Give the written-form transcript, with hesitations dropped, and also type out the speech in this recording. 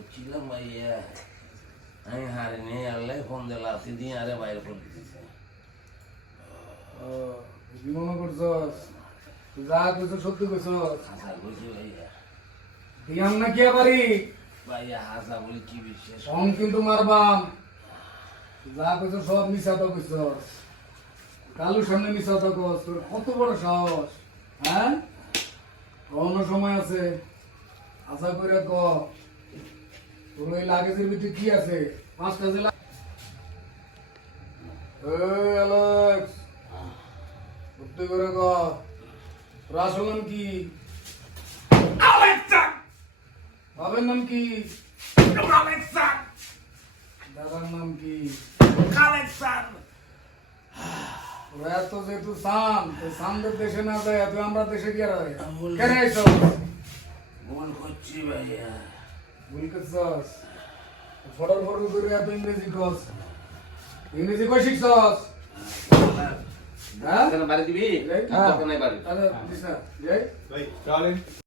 করছিলাম ভাইয়া আমি হারিনি আল্লাহ ফোন দিল আসি দিয়ে আরে বাইরে করে দিতেছে কি মনে করছস তুই যা কইছ সত্যি কইছস হাসা বলছি ভাইয়া দিয়াম না কি আবারই ভাইয়া হাসা বলি কি বিশ্বাস সং কিন্তু মারবাম যা কইছ সব মিছা তো কইছস কালুর সামনে মিছা তো কস তোর কত বড় সাহস হ্যাঁ কোন সময় আছে আশা করে ক তোর ওই লাগেজের ভিতরে কি আছে 5টা জেলা এই অ্যালেক্স সত্যি করে ক তোর আসল নাম কি আলেক্সা বাবার নাম কি আলেক্সা দাদার নাম কি আলেক্সা ওরা এত যেহেতু সান সানদের দেশে না যায় তুই আমরা দেশে গিয়ে রয় আমুল। কেন এইসব ভুল করছি ভাইয়া ভুল করছস ফটর ফটর করে এত ইংরেজি কস ইংরেজি কই শিখছস হ্যাঁ বাড়ি দিবি হ্যাঁ নাই বাড়ি আচ্ছা দিস না যাই Wait, darling.